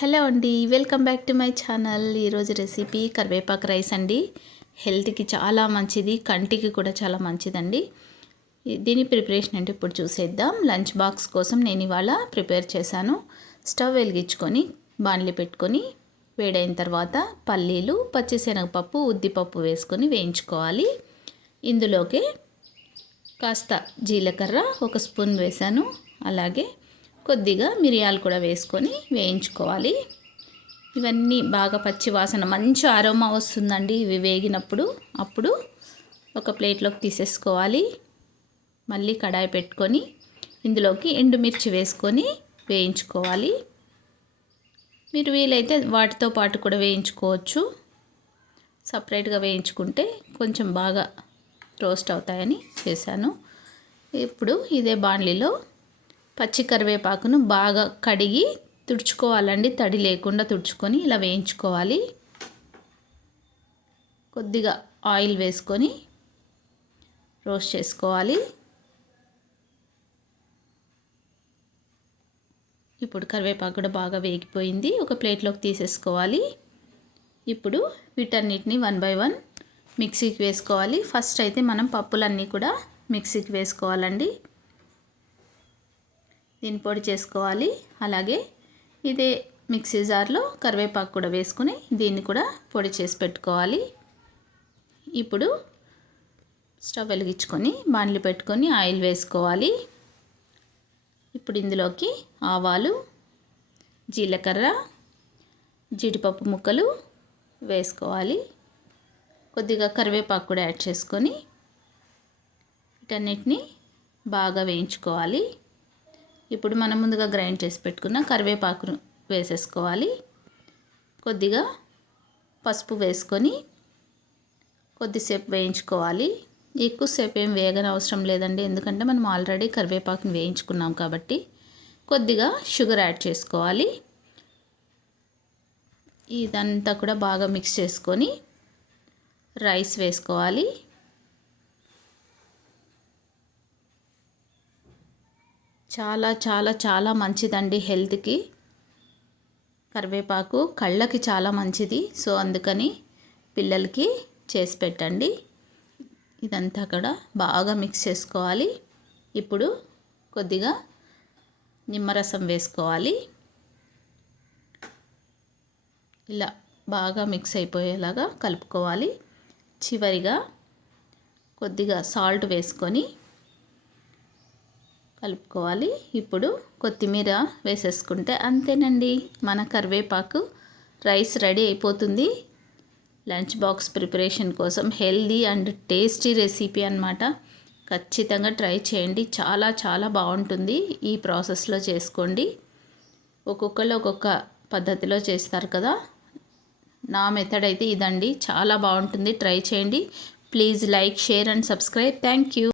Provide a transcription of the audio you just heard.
Hello అండి, welcome back to my channel. ఈరోజు recipe కరివేపాకు రైస్ అండి. హెల్త్కి చాలా మంచిది, కంటికి కూడా చాలా మంచిదండి. దీని ప్రిపరేషన్ అంటే ఇప్పుడు చూసేద్దాం. లంచ్ బాక్స్ కోసం నేను ఇవాళ ప్రిపేర్ చేశాను. స్టవ్ వెలిగించుకొని బాణలి పెట్టుకొని వేడైన తర్వాత పల్లీలు, పచ్చిశనగపప్పు, ఉద్దిపప్పు వేసుకొని వేయించుకోవాలి. ఇందులోకి కాస్త జీలకర్ర ఒక స్పూన్ వేసాను, అలాగే కొద్దిగా మిరియాలు కూడా వేసుకొని వేయించుకోవాలి. ఇవన్నీ బాగా పచ్చి వాసన మంచి అరోమా వస్తుందండి ఇవి వేగినప్పుడు. అప్పుడు ఒక ప్లేట్లోకి తీసేసుకోవాలి. మళ్ళీ కడాయి పెట్టుకొని ఇందులోకి ఎండుమిర్చి వేసుకొని వేయించుకోవాలి. మీరు వీలైతే వాటితో పాటు కూడా వేయించుకోవచ్చు. సపరేట్గా వేయించుకుంటే కొంచెం బాగా రోస్ట్ అవుతాయని చేశాను. ఇప్పుడు ఇదే బాణలిలో పచ్చి కరివేపాకును బాగా కడిగి తుడుచుకోవాలండి. తడి లేకుండా తుడుచుకొని ఇలా వేయించుకోవాలి. కొద్దిగా ఆయిల్ వేసుకొని రోస్ట్ చేసుకోవాలి. ఇప్పుడు కరివేపాకు కూడా బాగా వేగిపోయింది. ఒక ప్లేట్లోకి తీసేసుకోవాలి. ఇప్పుడు వీటన్నిటిని 1 బై 1 మిక్సీకి వేసుకోవాలి. ఫస్ట్ అయితే మనం పప్పులన్నీ కూడా మిక్సీకి వేసుకోవాలండి. దీన్ని పొడి చేసుకోవాలి. అలాగే ఇదే మిక్సీ జార్లో కరివేపాకు కూడా వేసుకుని దీన్ని కూడా పొడి చేసి పెట్టుకోవాలి. ఇప్పుడు స్టవ్ వెలిగించుకొని బాణలి పెట్టుకొని ఆయిల్ వేసుకోవాలి. ఇప్పుడు ఇందులోకి ఆవాలు, జీలకర్ర, జీడిపప్పు ముక్కలు వేసుకోవాలి. కొద్దిగా కరివేపాకు కూడా యాడ్ చేసుకొని వీటన్నిటిని బాగా వేయించుకోవాలి. ఇప్పుడు మనం ముందుగా గ్రైండ్ చేసి పెట్టుకున్న కరివేపాకును వేసేసుకోవాలి. కొద్దిగా పసుపు వేసుకొని కొద్దిసేపు వేయించుకోవాలి. ఎక్కువసేపు ఏం వేగనవసరం లేదండి, ఎందుకంటే మనం ఆల్రెడీ కరివేపాకును వేయించుకున్నాం కాబట్టి. కొద్దిగా షుగర్ యాడ్ చేసుకోవాలి. ఇదంతా కూడా బాగా మిక్స్ చేసుకొని రైస్ వేసుకోవాలి. చాలా చాలా చాలా మంచిదండి హెల్త్కి. కరివేపాకు కళ్ళకి చాలా మంచిది. సో అందుకని పిల్లలకి చేసి పెట్టండి. ఇదంతా కూడా బాగా మిక్స్ చేసుకోవాలి. ఇప్పుడు కొద్దిగా నిమ్మరసం వేసుకోవాలి. ఇలా బాగా మిక్స్ అయిపోయేలాగా కలుపుకోవాలి. చివరిగా కొద్దిగా సాల్ట్ వేసుకొని కలుపుకోవాలి. ఇప్పుడు కొత్తిమీర వేసేసుకుంటే అంతేనండి, మన కరివేపాకు రైస్ రెడీ అయిపోతుంది. లంచ్ బాక్స్ ప్రిపరేషన్ కోసం హెల్దీ అండ్ టేస్టీ రెసిపీ అన్నమాట. ఖచ్చితంగా ట్రై చేయండి. చాలా చాలా బాగుంటుంది. ఈ ప్రాసెస్లో చేసుకోండి. ఒక్కొక్కరు ఒక్కొక్క పద్ధతిలో చేస్తారు కదా. నా మెథడ్ అయితే ఇదండి, చాలా బాగుంటుంది. ట్రై చేయండి. Please like, share and subscribe. Thank you.